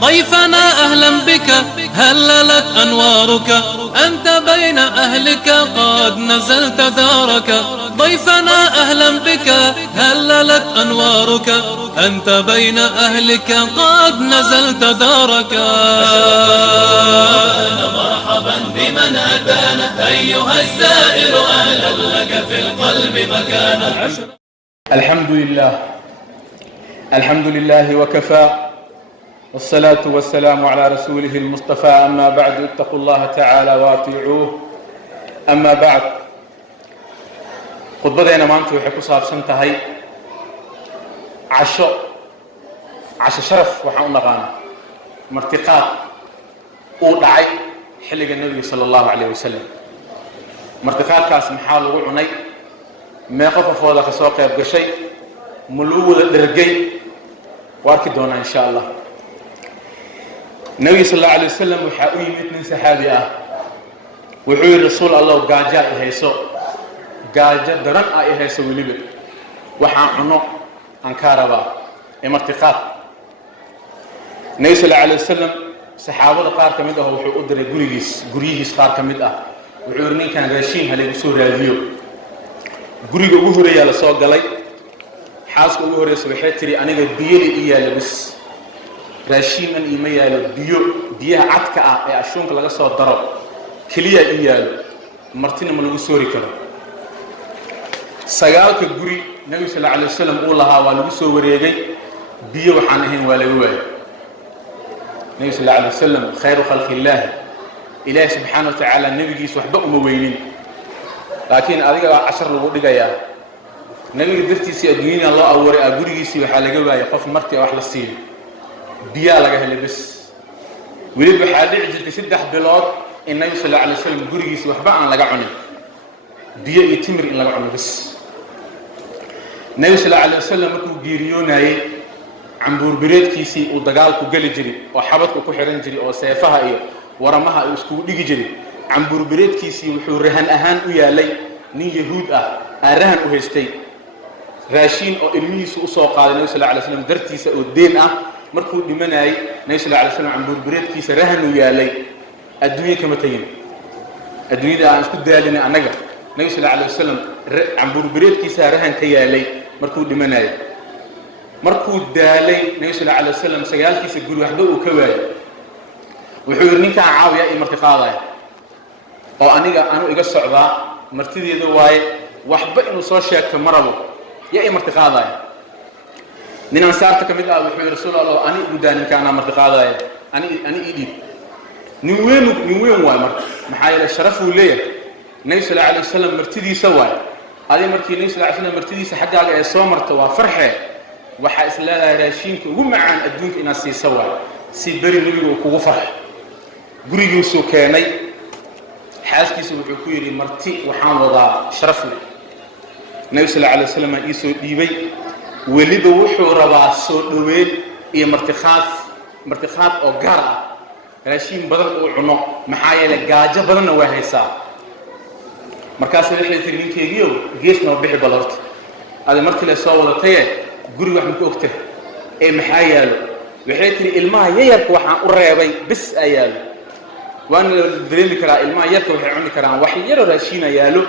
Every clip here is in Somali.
ضيفنا أهلا بك هللت أنوارك أنت بين أهلك قد نزلت دارك ضيفنا أهلا بك هللت أنوارك أنت بين أهلك قد نزلت دارك مرحبا بمن أتانا أيها الزائر أهلا لك في القلب مكانا. الحمد لله وكفى والصلاة والسلام على رسوله المصطفى أما بعد اتقوا الله تعالى وأطيعوه أما بعد خطبتنا maanta waxay ku saabsan tahay casho sharaf waxaan u naqaan martiqaad uu dhacay xilliga nabiga sallallahu alayhi wasallam martiqaadkaas maxaa lagu cunay meeqa qofooda ka soo qayb gashay muluwada dhergay waarki doona insha Allah nabiga sallallahu alayhi wasallam waxa uu yimid nin saxaabi ah wuxuu yiri rasuul Allah gaaja hayso gaaja daran ay hayso waliba waxaan cuno aan ka rabaa martiqaad nabiga sallallahu alayhi wasallam saxaabada qaar kamid ah wuxuu u diray gurigiis qaar kamid ah wuxuu yiri ninkan raashin haleegu soo raadiyo guriga ugu horeeya la soo galay xaaska ugu horeeyay waxay tiri aniga biyada iyo labis raashin an ima yaalo biyaha cadka ah ee ashuunka laga soo daro kaliya iyaalo martina ma lagu soori karo sagaalka guri nabi sallallahu alayhi wasallam uu lahaa waa lagu soo wareegay biyo waxaan ahayn waa laga waayay nabi sallallahu alayhi wasallam khayru khalqillah ilaahi subhanahu wa ta'ala nabigiisa waxba uma weynin laakiin adiga cashar lagu dhigayaa nabiga dartiisa adduunka Allah abuuray gurigiisa waxa laga waayay qof martii wax la siiyo biya laga helay bas waliba waxa dhici jirtay 3 bilood in nabi sallallahu alayhi wasallam gurigiisa waxba aan laga cunin biyo iyo timir in laga cuno bas nabi sallallahu alayhi wasallam markuu geeriyoonayay cambuur bireedkiisii uu dagaal ku gali jiray oo xabadku ku xiran jiray oo seefaha iyo waramaha ay isku dhigi jiray cambuur bireedkiisii wuxuu rahan ahaan u yaalay nin yahuud ah rahan u haystay raashin oo ilmihiisu u soo qaaday nabi sallallahu alayhi wasallam dartiisa oo deen ah markuu dhimanay nabi sallallahu alayhi wasallam cambuur bireedkiisa rahan u yaalay adduunka kama tagin adduunka aan isku daalinay anaga nabi sallallahu alayhi wasallam cambuur bireedkiisa rahan ka yaalay markuu dhimanay markuu daalay nabi sallallahu alayhi wasallam sagaalkiisa guri waxba uu ka waayay wuxuu yiri ninka caawiya ee martiqaadaya oo aniga aanu iga socdaa martideeda waaye waxba inuu soo sheegto marabo yaa martiqaadaya nin ansaarta kamid ah wuxuu yiri rasuul Allah ani ugu daanin kaana martiqaadaya ani idib nin weyn waay maxaa yeelay sharaf uu leeyahay nabi sallallahu alayhi wasallam martidiisa waay adii markii nabi sallallahu alayhi wasallam martidiisa xagaaga ee soo marto waa farxee waxa islaahay raashinka ugu macaan adduunka ina siiso waay si bari nabiga uu kugu farx gurigiisu keenay xaaskiisa wuxuu ku yiri marti waxaan wadaa sharaf leh nabi sallallahu alayhi wasallam ii soo dhiibay waliba wuxuu rabaa soo dhaweed iyo martiqaad oo gaar ah raashin badan oo cuno maxaa yeelay gaajo badan waa haysaa markaas waxay tiri ninkeegiyo geesna bixi balorta adi markii la soo wadatay guriga wax ku ogtay maxaa yaalo waxay tiri ilmaha yayarka waxaan u reebay bis ayaalo waan dareemi karaa ilmaha yarka waxay cuni karaan wax yar oo raashin ayaalo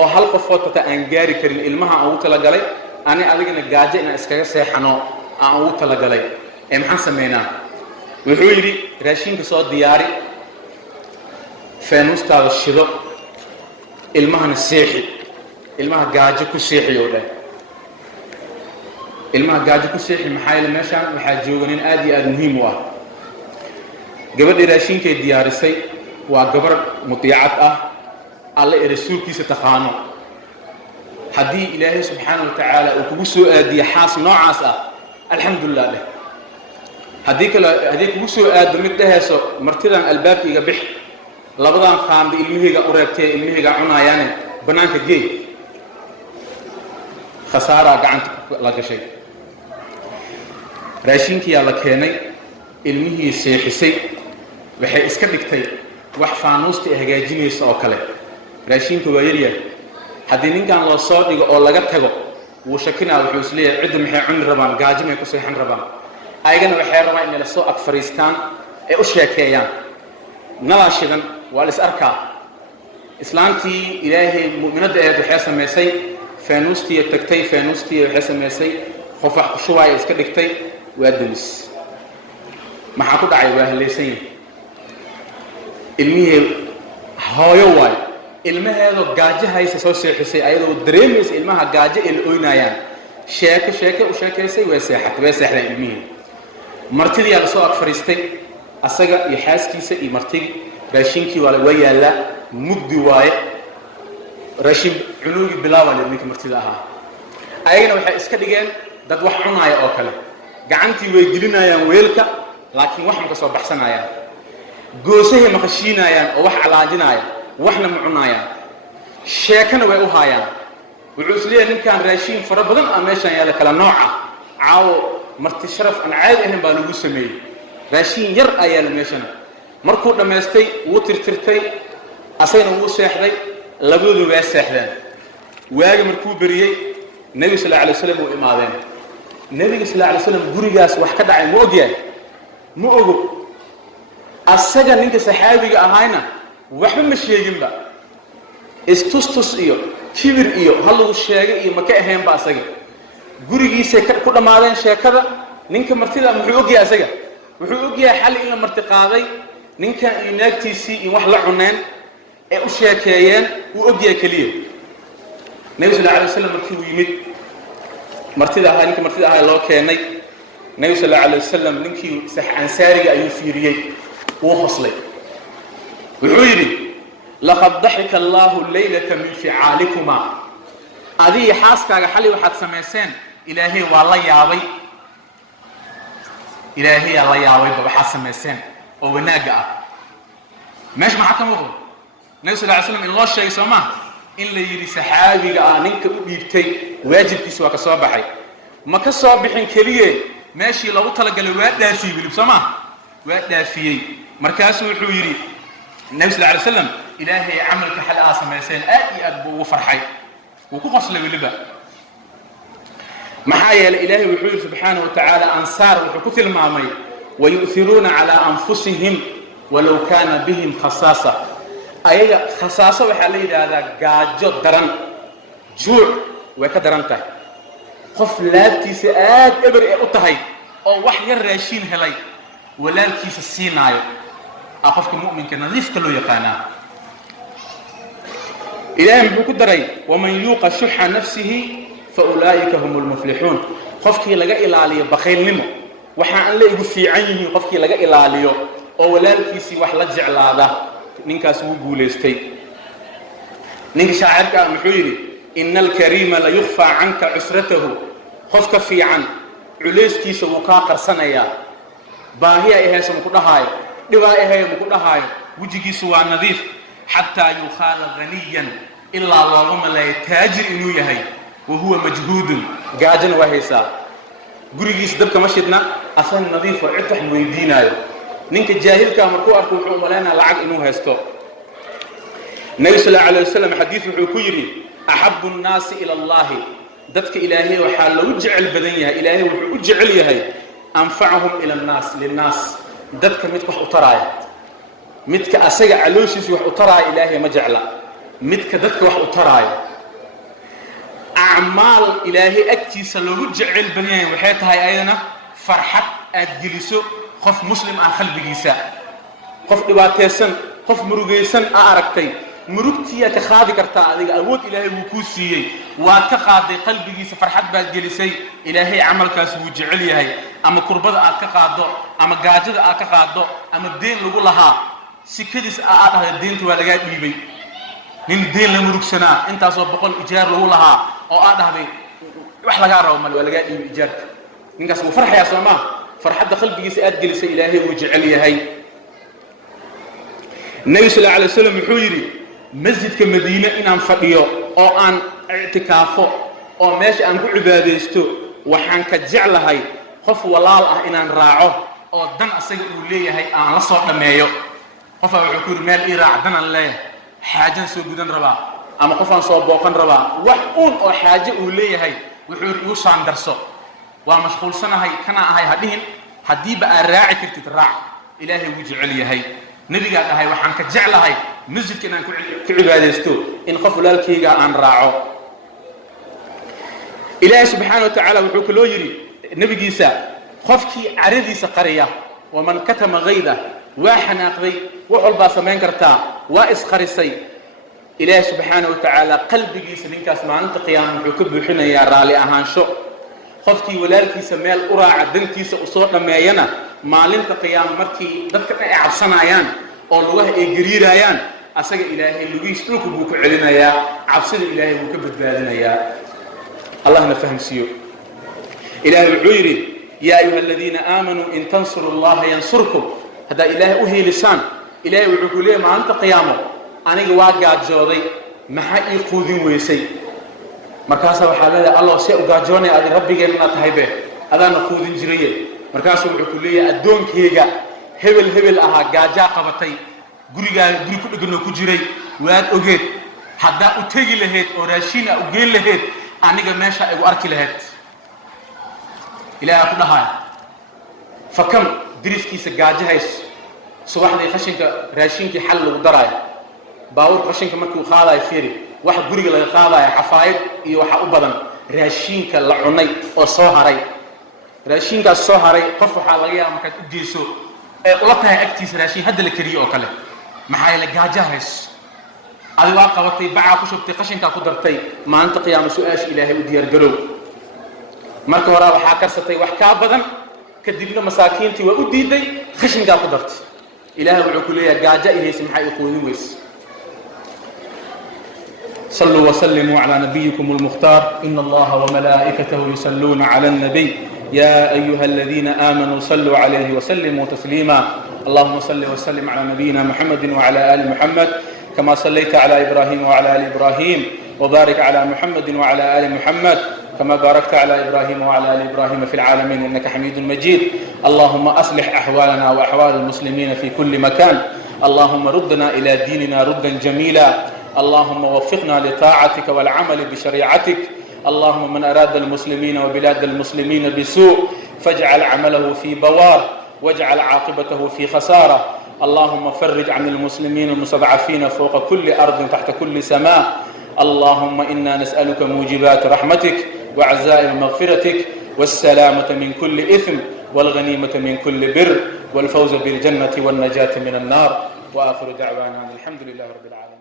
oo hal qof wata aan gaari karin ilmaha aan u tala galay ani adigana gaajo in iskaga seexano aan u tala galay maxaan sameeynaa wuxuu yiri raashinka soo diyaari feenustaada shido ilmahana seexi ilmaha gaajo ku seexiyo dhan ilmaha gaajo ku seexi maxaa yeelay meeshaan waxa joogan aad iyo aad muhiim u ah gabadha raashinkay diyaarisay waa gabar mutiicad ah alla rasuulkiisa taqaano hadii ilaahay subhanahu wa ta'ala uu kugu soo aadiyo xaas noocaas ah alxamdulillah hadii kugu soo aado mid dhaheeso martidan albaabkiga bix labadan qaambi ilmihiga u reebtay ilmihiga cunaayaan banaanka geey khasaara gacanta la gashay raashinkii la keenay ilmihii seexisay waxay iska dhigtay wax faanuusta hagaajinaysa oo kale raashinku waa yar haddii ninkan loo soo dhigo oo laga tago wuu shakinaa wuxuu isleeyahay cid maxay cuni rabaan gaajo may ku seexan rabaan ayagana waxay rabaan inay la soo ag fariistaan ee u sheekeeyaan nala shidan waa la is arkaa islaantii ilaahay mu'minada ahayd waxay samaysay faanuustii tagtay faanuustii waxay samaysay qof wax ku shubaaya iska dhigtay waa damis maxaa ku dhacay waa halaysan yahay ilmihii hooyo waay ilmaheedoo gaajo haysa soo seexisay ayadoo dareemaysa ilmaha gaajo ay la ooynayaan sheeke u sheekaysay way seexdeen ilmihii martidiyaa lasoo ag fariistay asaga iyo xaaskiisa iyo martigi raashinkii waa yaallaa mugdi waaye raashin cunuugii bilaawaa ninkii martida ahaa ayagana waxay iska dhigeen dad wax cunaaya oo kale gacantii way gelinayaan weelka laakiin wax ma ka soo baxsanayaan goosahay maqashiinayaan oo wax calaajinaya waxna ma cunaayaan sheekana way u haayaan wuxuu isleeyahay ninkan raashin fara badan ah meeshan yaala kala nooca caawo marti sharaf aan caadi ahayn baa lagu sameeyey raashin yar ayaa la meeshana markuu dhammaystay wuu tirtirtay asagana wuu seexday labadoodu waa seexdeen waagi markuu beriyey nebiga sal alay wasalam uu imaadeen nebiga sal alay wasalam gurigaas wax ka dhacay ma ogyahay ma ogo asaga ninka saxaabiga ahayna waxba ma sheeginba istustus iyo kibir iyo halagu sheegay iyo ma ka ahaynba asaga gurigiisay ku dhammaadeen sheekada ninka martida muxuu ogyahay asaga wuxuu ogyahay xal in la marti qaaday ninkan iyo naagtiisii in wax la cuneen ee u sheekeeyeen uu ogyahay kaliya nabi sallallahu alayhi wasallam markii uu yimid ninka martida ahaa loo keenay nabi sallallahu alayhi wasallam ninkii ansaariga ayuu fiiriyey wuu qoslay wuxuu yidhi laqad daxika allahu laylata min ficaalikuma adii xaaskaaga xali waxaad samayseen ilaahay waa la yaabay ilaahay la yaabay waxaad samayseen oo wanaaga ah meesha maxaa ka muuqdo nabi sallallahu alayhi wasallam in loo sheegay Soomaa in la yiri saxaabiga ah ninka u dhiibtay waajibkiisa waa ka soo baxay ma ka soo bixin kaliye meeshii lagu talagalay waa dhaafiyay bilib Soomaa waa dhaafiyay markaas wuxuu yiri nabi sallallahu alayhi wasallam ilaahay amalka xal ah samayseen aad iyo aad buu farxay wuu ku qoslay waliba maxaa yeelay ilaahay wuxuu yiri subhanahu wa ta'ala ansaar wuxuu ku tilmaamay wayu'thiruna ala anfusihim walau kana bihim khasaasa ayaga khasaasa waxa la yiraahdaa gaajo daran juuc way ka daran tahay qof laabtiisa aad eber u tahay oo wax yar raashin helay walaalkiisa siinaayo qofka mu'minka nadiifka loo yaqaanaa ilaahay muxuu ku daray waman yuqa shuha nafsihi fa ulaa'ika humul muflihun qofkii laga ilaaliyo bakhaylnimo waxa aan la igu fiican yihiin qofkii laga ilaaliyo oo walaalkiisii wax la jeclaada ninkaas wuu guuleystay ninka shaacirka muxuu yiri innal karima la yukhfa anka usratuhu qofka fiican culeyskiisa wuu ka qarsanaya baahiya ay hayso ku dhahayo dhibaa ay hayso ku dhahayo wajigiisu waa nadiif hatta yukhala ghaniyan illa Allahumma la taajir inuu yahay wa huwa majhud gaajana waa haysaa gurigiisa dabka mashidna asan nadiif oo cid wax weydiinayo ninka jaahilka markuu arko wuxuu umaleynaa lacag inuu haysto nabi sallallahu alayhi wasallam xadiis wuxuu ku yiri ahabbu an-nas ila Allah dadka ilaahay waxa lagu jecel badan yahay ilaahay wuxuu u jecel yahay anfa'uhum ila an-nas lin-nas dadka midka wax u taraaya midka asaga calooshiisa wax u taraaya ilaahay ma jecla midka dadka wax u taraaya a'maal ilaahay agtiisa lagu jecel badan yahay waxay tahay ayadana farxad aad geliso qof muslim ah qalbigiisa qof dhibaataysan qof murugaysan aragtay murugtiya ka qaadi kartaa adiga awood ilaahay wuu ku siiyay waa ka qaaday qalbigiisa farxad baad gelisay ilaahay amalkaas wuu jecel yahay ama kurbada aad ka qaado ama gaajada aad ka qaado ama deen lagu lahaa sikadiis aad ahayd deenta waa laga dhiibay nin deen la murugsanaa intaas oo boqol ijaar lagu lahaa oo aad ahday wax laga rabo mal waa laga dhiibay ijaarka ninkaas wuu farxaya Soomaa farxadda qalbigiisa aad gelisay ilaahay wuu jecel yahay nabi sallallahu alayhi wasallam wuxuu yiri masjidka Madiina inaan fadhiyo oo aan i'tikaafo oo meesha aan ku cibaadeysto waxaan ka jeclahay qof walaal ah inaan raaco oo dan asaga uu leeyahay aan la soo dhameeyo qof wuxuu ku yiri meel ii raac dan leeyahay xaajan soo gudan rabaa ama qof aan soo booqan rabaa wax oo xaaje uu leeyahay wuxuu ii saan darso waa mashquulsanahay kana ahay hadhiin haddiiba aad raaci kartid raac ilaahay wuu jecel yahay nebigaa dhahay waxaan ka jeclahay masjidka inaan ku cibaadaysto in qof walaalkayga aan raaco ilaahay subxaana wa tacaala wuxuu kaloo yidhi nebigiisa qofkii caradiisa qariya waman katama hayda waa xanaaqday wax walbaa samayn kartaa waa isqarisay ilaahay subxaana wa tacaala qalbigiisa ninkaas maalinta qiyaama wuxuu ka buuxinayaa raalli ahaansho qofkii walaalkiisa meel u raaca dantiisa usoo dhammeeyana maalinta qiyaama markii dadka ay cabsanayaan oo lugaha ay gariirayaan asaga ilaahay lugihiis dhulka buu ku celinayaa cabsida ilaahay buu ka badbaadinayaa allahna fahamsiiyo ilaahay wuxuu yidhi yaa ayuha aladiina aamanuu in tansuru allaha yansurkum haddaa ilaahay u hiilisaan ilaahay wuxuu ku leeyahay maalinta qiyaamo aniga waa gaajooday maxaa ii quudin weysay markaasaa waxaa leedahay allah see u gaajoonaya adi rabbigeen inaad tahay be adaana quudin jiraye markaasuu wuxuu ku leeyahay addoonkeyga hebel hebel ahaa gaajaa qabatay gurigaaga guri ku dheganoo ku jiray waad ogeed haddaa u tegi lahayd oo raashiin a u geen lahayd aniga meesha igu arki lahayd ilaahay ku dhahay fakam diriskiisa gaajahayso subaxdii qashinka raashinkii xal lagu daraayo baawur qashinka markuu qaadayo fiiri waxa guriga laga qaadayo xafaayad iyo waxa u badan raashinka la cunay oo soo haray raashinkaas soo haray qof waxaa laga yaabaa markaad u geyso ee ula tahay agtiisa raashin hadda la kariyo oo kale maxaa yeele gaajahayso adi waa qabatay bacaa ku shubtay qashinkaa ku dartay maalinta qiyaama su-aasha ilaahay u diyaargarow marka hore waxaa karsatay wax kaa badan kadibna masaakiintii waa u diiday qashinkaa ku dartay ilaahay wuxuu ku leeyahay gaajo ihaysa maxaa i quudin weyse صلوا وسلموا على نبيكم المختار إن الله وملائكته يصلون على النبي يا أيها الذين آمنوا صلوا عليه وسلموا تسليما اللهم صل وسلم على نبينا محمد وعلى آل محمد كما صليت على إبراهيم وعلى آل إبراهيم وبارك على محمد وعلى آل محمد كما باركت على إبراهيم وعلى آل إبراهيم في العالمين إنك حميد مجيد اللهم أصلح أحوالنا وأحوال المسلمين في كل مكان اللهم ردنا إلى ديننا ردا جميلا اللهم وفقنا لطاعتك والعمل بشريعتك اللهم من أراد المسلمين وبلاد المسلمين بسوء فاجعل عمله في بوار واجعل عاقبته في خسارة اللهم فرج عن المسلمين المستضعفين فوق كل أرض تحت كل سماء اللهم إنا نسألك موجبات رحمتك وعزائم مغفرتك والسلامة من كل إثم والغنيمة من كل بر والفوز بالجنة والنجاة من النار وآخر دعوانا الحمد لله رب العالمين.